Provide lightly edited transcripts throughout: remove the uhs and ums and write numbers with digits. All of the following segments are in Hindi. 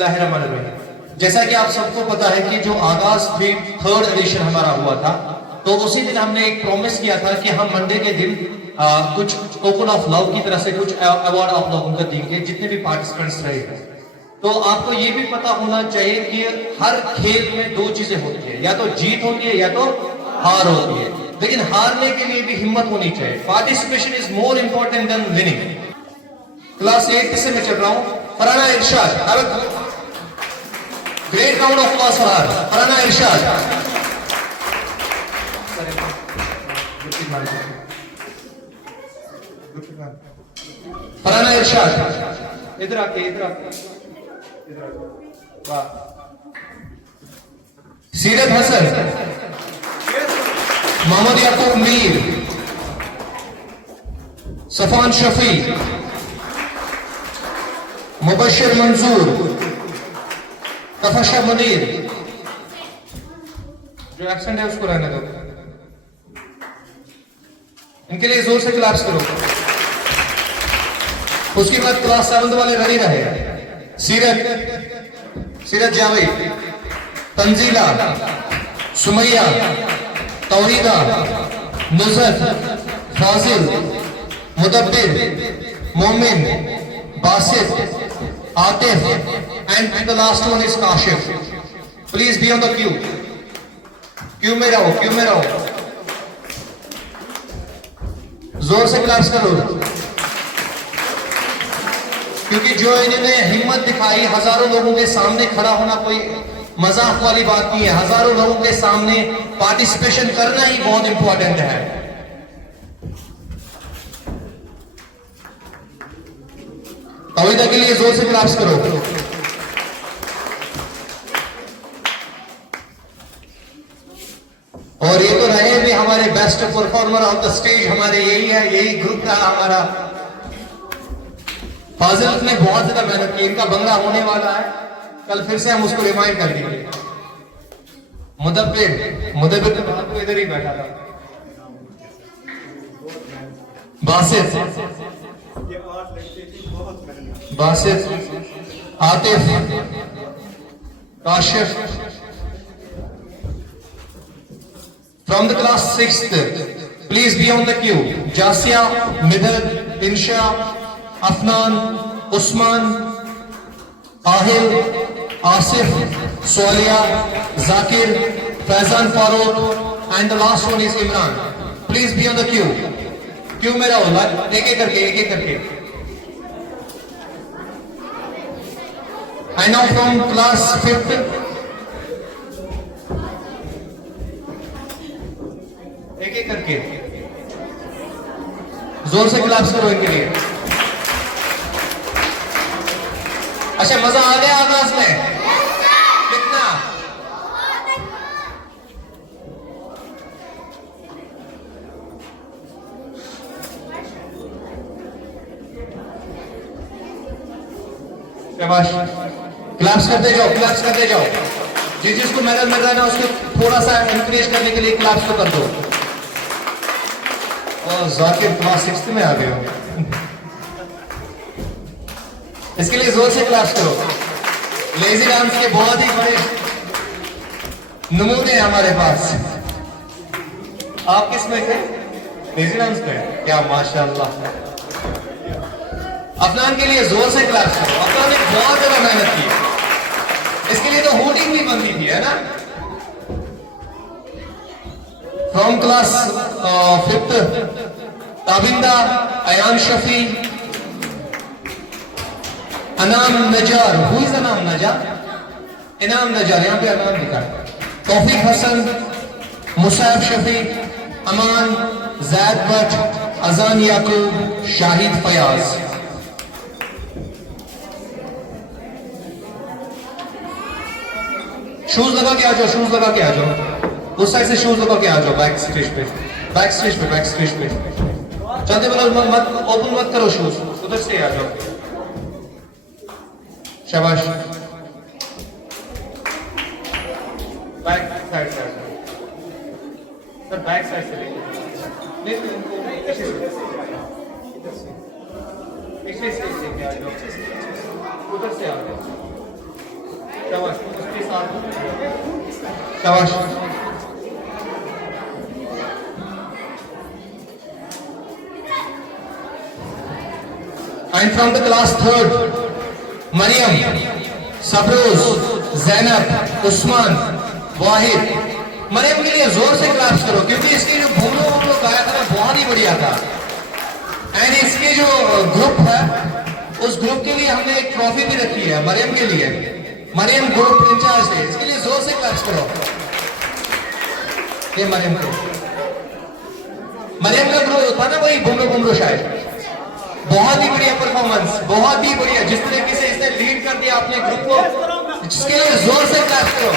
बिस्मिल्लाहिर्रहमानिर्रहीम। जैसा कि आप सबको पता है कि जो आगाज भी 3rd एडिशन हमारा हुआ था, तो उसी दिन हमने एक प्रॉमिस किया था कि हम मंडे के दिन कुछ टोकन ऑफ लव की तरह से कुछ अवार्ड आप लोगों को देंगे जितने भी पार्टिसिपेंट्स रहे हैं। तो आपको ये भी पता होना चाहिए कि हर खेल में दो चीजें होती है, या तो जीत होती है या तो हार होती है, लेकिन हारने के लिए भी हिम्मत होनी चाहिए। Participation is more important then winning. Class 8 से मैं चल रहा हूं। फराना इरशाद, ग्रेट राउंड ऑफ क्लास फराना इरशाद। फराना इरशाद, इधर आके इधर आके इधर आके। वाह। सीरत हसन, मोहम्मद याकूब मीर, सफान शफी, मुबशिर मंजूर, तफशा मुनीर। जो एब्सेंट है उसको रहने दो। इनके लिए जोर से क्लैप्स करो। उसके बाद क्लास 7 वाले रेडी रहे। सीरत जावेद, तंजीला, सुमैया, तौहीदा, नुज़रत, फाजिल, मुदब्बिर, मोमिन, Basit, Atif, and the last one is Kashif. Please be on the queue. Q में रहो। जोर से क्लैप्स करो, क्योंकि जो इन्होंने हिम्मत दिखाई, हजारों लोगों के सामने खड़ा होना कोई मजाक वाली बात नहीं है। हजारों लोगों के सामने पार्टिसिपेशन करना ही बहुत इंपॉर्टेंट है। तौहीदा के लिए जोर से क्लैप्स करो। और ये तो रहे भी हमारे best performer on the stage, हमारे यही है, यही ग्रुप था हमारा। फाजिल ने बहुत ज्यादा मेहनत की, इनका बंगला होने वाला है, कल फिर से हम उसको रिमाइंड कर देंगे। मुदब्बिर तो इधर ही बैठा था। Basit, Atif, Kashif. From the class 6th, please be on the queue. Jasiya, Midat, Insha, Afnan, Usman, Aahil, Asif, Soliya, Zakir, Faizan Farooq, and the last one is Imran. Please be on the queue. Queue में रहो, एक एक करके। I now from class 5th, एक करके जोर से क्लैप्स करो इनके लिए। अच्छा, मजा आ गया आगाज में? कितना? शाबाश। क्लैप्स करते जाओ। जिसको मेडल मिल रहा है ना, उसको थोड़ा सा इंकरेज करने के लिए क्लैप्स तो कर दो। और जाकिर क्लास 6th में आ गए हो, इसके लिए जोर से क्लैप्स करो। लेजी डांस के बहुत ही बड़े नमूने हमारे पास। आप किस में थे? लेजी डांस में? क्या माशाअल्लाह। अफनान के लिए जोर से क्लैप्स करो। अफनान ने बहुत ज्यादा मेहनत की, इसके लिए तो होर्डिंग भी बनती थी, है ना? From class 5th, Tabinda, Ayan Shafi, Anam Nazar. Who is अनाम नजार? इनाम नजार, यहां पे अनाम लिखा है। तौफीक हसन, मुसाब शफी, अमान, जैद भट्ट, अजान याकूब, शाहिद फयाज। शूज लगा के आ जाओ। उस साइड से शूज लगा के आ जाओ। बैक स्टेज पे चलते बोलो, मत ओपन मत करो शूज, उधर से आ जाओ। शाबाश। बैक साइड से सर, बैक साइड से पिछले से आ जाओ, उधर से आ जाओ। शाबाश। And from the class third, Mariam, Sabroz, Zainab, Usman, वाहिद। मरियम के लिए जोर से क्लैप्स करो क्योंकि इसकी जो भूलो गाया था ना बहुत ही बढ़िया था। एंड इसके जो ग्रुप है उस ग्रुप के लिए हमने एक ट्रॉफी भी रखी है मरियम के लिए। मरियम ग्रुप इंचार्ज है, इसके लिए जोर से क्लैप्स करो। ये मरियम का ग्रुप था ना वही बुमरो शायद। बहुत ही बढ़िया परफॉर्मेंस, बहुत ही बढ़िया। जिस तरीके से इसने लीड कर दिया अपने ग्रुप को, इसके लिए जोर से क्लैप करो।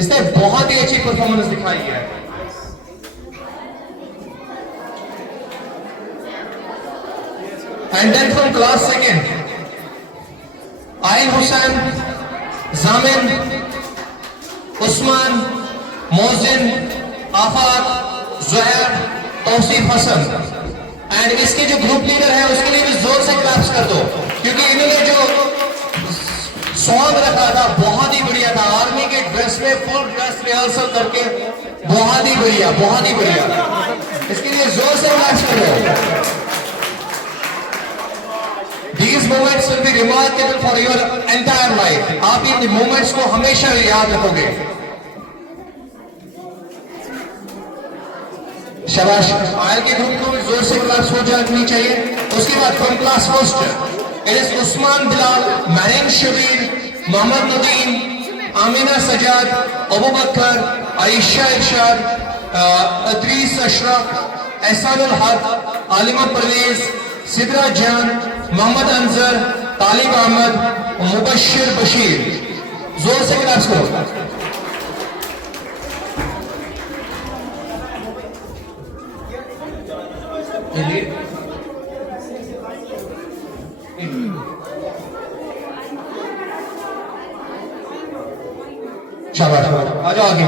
इसने बहुत ही अच्छी परफॉर्मेंस दिखाई है। And then from class second, Ain Hussain, Jamin, Usman, Mohsin, Afaq, Zuhair, Tauseef Hasan. And इसके जो ग्रुप लीडर है उसके लिए भी जोर से क्लैप्स कर दो क्योंकि इन्होंने जो सॉन्ग रखा था बहुत ही बढ़िया था। आर्मी के ड्रेस में फुल ड्रेस रिहर्सल करके बहुत ही बढ़िया, बहुत ही बढ़िया। इसके लिए जोर से क्लैप्स करो। These moments will be remarkable for your entire life. आप इन मोमेंट्स को हमेशा याद रखोगे। शाबाश। आयल के ग्रुप को भी जोर से क्लास हो जानी चाहिए। उसके बाद from class first it is Usman Bilal, Mehreen Shabir, Mohammad Nadeem, Amina Sajad, Abu Bakar, Ayesha Irshad, Adrees Ashraf, Ehsanul Haq, Alima Parvez, Sidra जान, मोहम्मद अंजर, तालिब अहमद, मुबश्शिर बशीर। जोर से क्लास करो। शाबाश, आ जाओ आगे।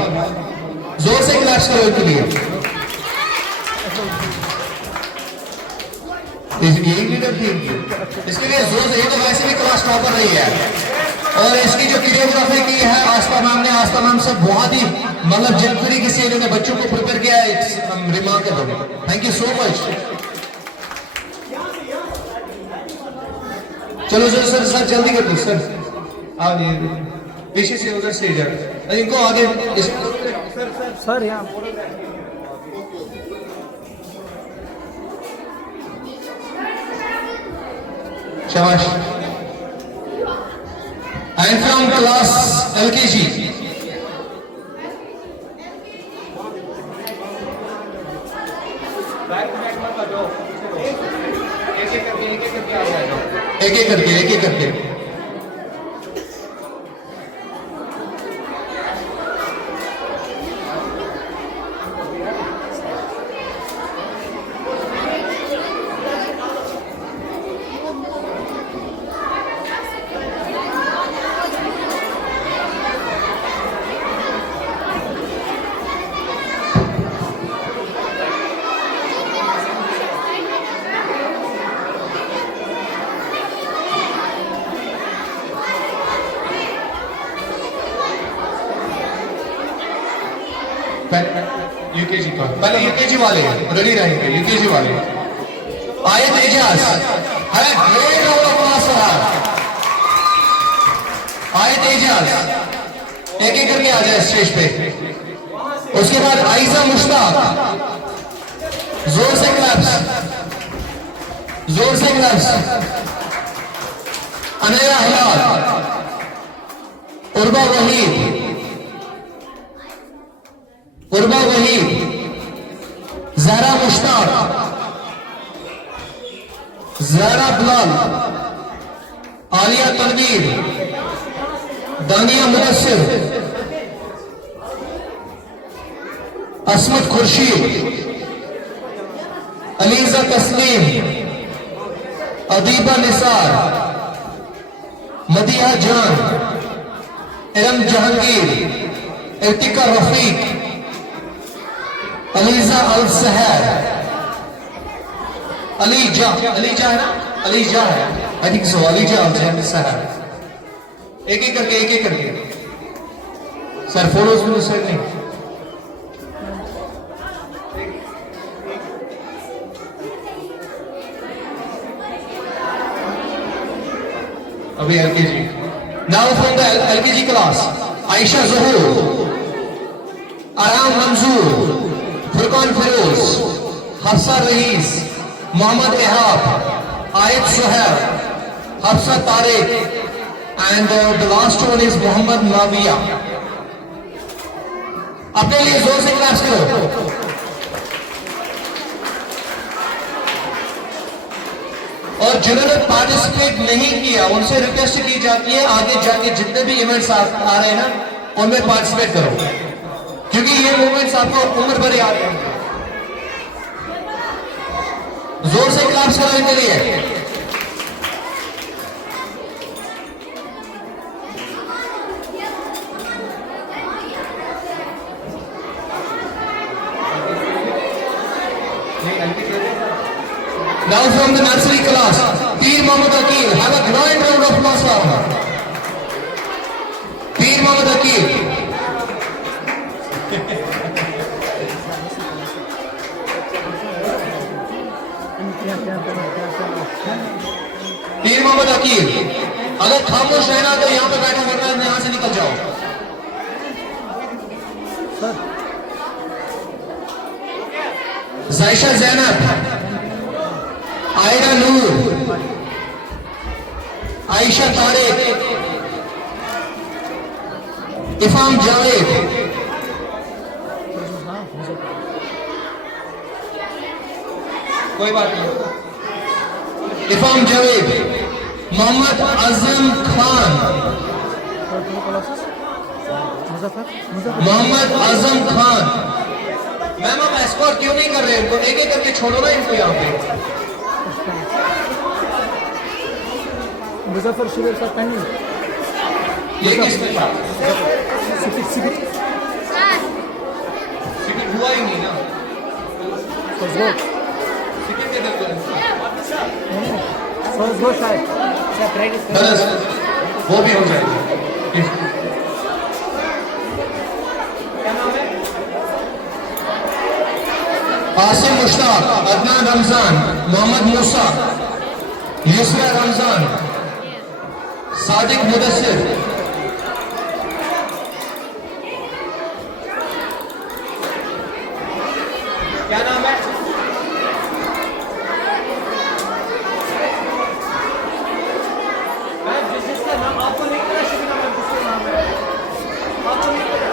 जोर से क्लैप्स करो इनके लिए। यही लीडर थी इसके लिए जोर से। ये तो वैसे भी क्लास टॉपर रही है और इसकी जो कोरियोग्राफी की है आस्था मैम ने, आस्था मैम से बहुत ही मतलब जिस तरीके से इन्होंने बच्चों को प्रिपेयर किया है, it's remarkable. Thank you so much. चलो सर सर जल्दी कर दो सर। आगे पीछे से उधर से इधर इनको आगे सर यहाँ शाबाश। I am from class LKG। एक एक करके यूकेजी का पहले यूकेजी वाले रेडी रहेंगे। यूकेजी वाले आयत एजाज है, great round of applause for हर। आयत एजाज एक एक करके आ जाए स्टेज पे। उसके बाद आइजा मुश्ताक, जोर से क्लैप्स, जोर से क्लैप्स। अनया हिलाल, उर्बा वहीद, उर्बा वहीद, ज़हरा मुश्ताक, ज़हरा बिलाल, आलिया तनवीर, दानिया मुनस्सिर, असमत खुर्शीद, अलीजा तस्लीम, अदीबा निसार, मदिया जान, इरम जहांगीर, इर्तिका रफीक, अलीजा अल सहर, अलीजा है ना, अलीजा है, आई थिंक सो, अलीजा है। एक एक करके सर फोटोज में सर नहीं। अभी LKG. Now from the LKG class, Ayesha Zahoor, Aram Manzoor, Furqan Firoz, Hafsa Raees, Mohammad Ihab, Ayat Suhaib, Hafsa Tariq, and the last one is Mohammad नाविया। अपने लिए जोर से क्लास करो। और जिन्होंने पार्टिसिपेट नहीं किया उनसे रिक्वेस्ट की जाती है आगे जाके जितने भी इवेंट्स आ रहे हैं ना उनमें पार्टिसिपेट करो, क्योंकि ये मूवमेंट्स आपको उम्र भर याद रहेंगे। जोर से क्लास करो इनके लिए। Now from the nursery class, Peer Mohammad Akil, have a grand round of applause for her. Peer Mohammad Akil. पीर मोहम्मद अकील, अगर खामोश रहना तो यहाँ पे बैठा करना, यहाँ से निकल जाओ। जायशा ज़ैनब, आयरा नूर, आयशा तारिक, इफाम जावेद, कोई बात नहीं, इफाम जावेद, मोहम्मद आजम खान, मोहम्मद आजम खान। मैम आप एस्कॉर्ट क्यों नहीं कर रहे इनको, एक एक करके छोड़ो ना इनको यहाँ पे। मुजफ्फर शुगर साहब पहले ये किसने था? सिकिट हुआ ही नहीं ना, सिकिट के दर्द वो भी हो जाएगा। आसिम मुश्ताक, अदनान रमजान, मोहम्मद मूसा, यूसरा रमजान, सादिक मुदस्सिर, क्या नाम है? जिसका नाम आपको नहीं पता, शिबिना मैम जिसका नाम है आपको नहीं पता।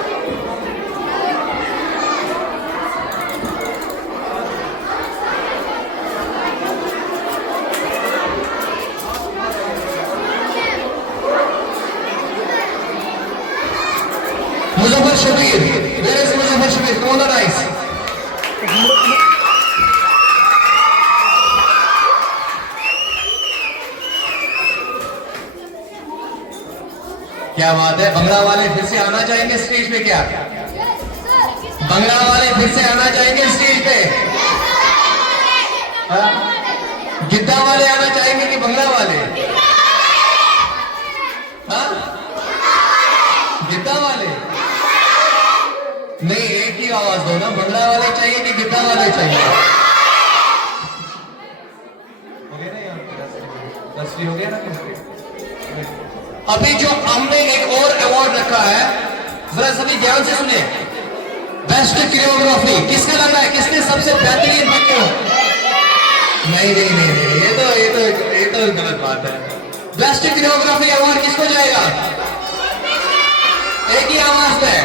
Muzaffar Shabir, where is Muzaffar Shabir? Come on the rise. क्या बात है, बंगला वाले फिर से आना चाहेंगे स्टेज पे क्या? बंगला वाले फिर से आना चाहेंगे स्टेज पे? गिद्दा वाले आना चाहेंगे कि बंगला वाले? गिद्दा वाले नहीं, एक ही आवाज दो ना, बंगला वाले चाहिए कि गिद्दा वाले चाहिए? हो गया ना यार, 10 हो गया ना। अभी जो हमने एक और अवार्ड रखा है, जरा सभी ध्यान से सुनिए। बेस्ट कोरियोग्राफी किसने लगा है, किसने सबसे बेहतरीन बच्चों? नहीं, ये तो गलत बात है। बेस्ट कोरियोग्राफी अवार्ड किसको जाएगा? एक ही आवाज में।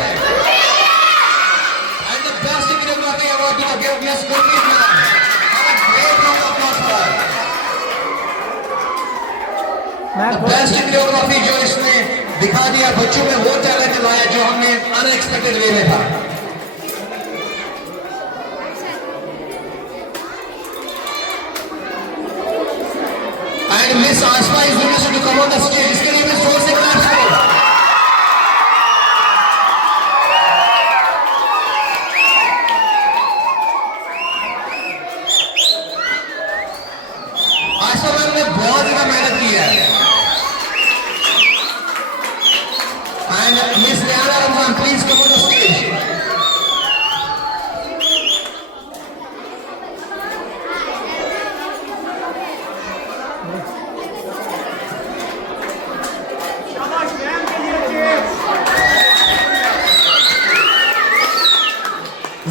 And the best choreography award to give yes Gurmeet ma'am. Great round of applause for her. Best choreography जो इसने दिखा दिया बच्चों में, वो टैलेंट लाया जो हमने अनएक्सपेक्टेड वे में था। And miss Aasma is requested to come on the stage. इसके लिए मैं जोर से क्लैप्स करो। मैम ने बहुत ज्यादा मेहनत की है। And miss Riyana Ramzan please come on the stage.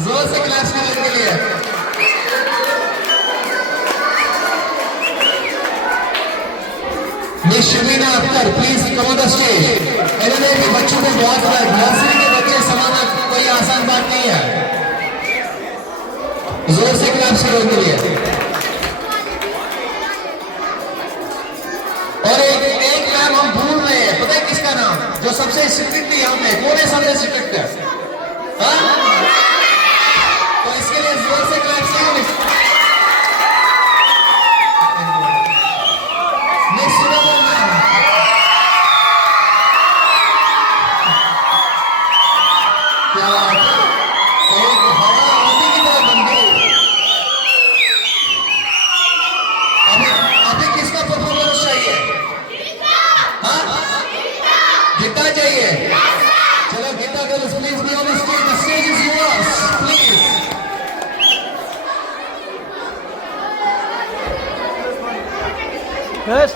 जोर से क्लैप्स करने के लिए। Miss Shamina Akhtar please come on the stage. इन्होंने भी बच्चों को बहुत नर्सरी के बच्चे संभालना कोई आसान बात नहीं है। जोर से क्लैप्स करने के लिए। और एक नाम हम भूल रहे हैं, पता है किसका नाम? जो सबसे स्ट्रिक्ट थी यहाँ पे, कौन है सबसे स्ट्रिक्ट है? हाँ? तो इसके लिए जोर से क्लैप्स करें। मिस सुनोमन मैम, क्या बात है, एक हवा आंधी की तरह बन गई। अभी किसका परफॉर्मेंस चाहिए? हाँ? गीता चाहिए? चलो Geeta girls please be on stage, the stage is yours please. Yes.